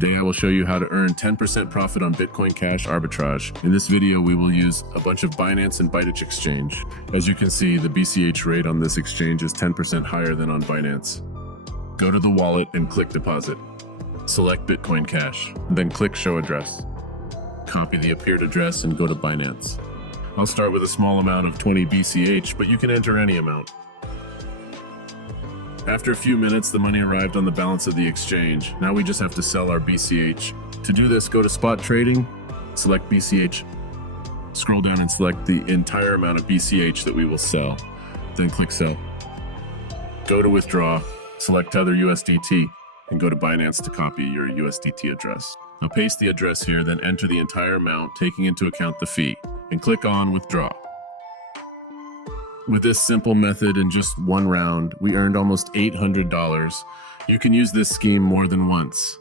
Today I will show you how to earn 10% profit on Bitcoin Cash arbitrage. In this video we will use a bunch of Binance and Arbitrage exchange. As you can see, the BCH rate on this exchange is 10% higher than on Binance. Go to the wallet and click deposit. Select Bitcoin Cash, then click show address. Copy the appeared address and go to Binance. I'll start with a small amount of 20 BCH, but you can enter any amount. After a few minutes, the money arrived on the balance of the exchange. Now we just have to sell our BCH. To do this, go to spot trading, select BCH, scroll down and select the entire amount of BCH that we will sell. Then click sell. Go to withdraw, select tether USDT, and go to Binance to copy your USDT address. Now paste the address here, then enter the entire amount, taking into account the fee, and click on withdraw. With this simple method in just one round, we earned almost $800. You can use this scheme more than once.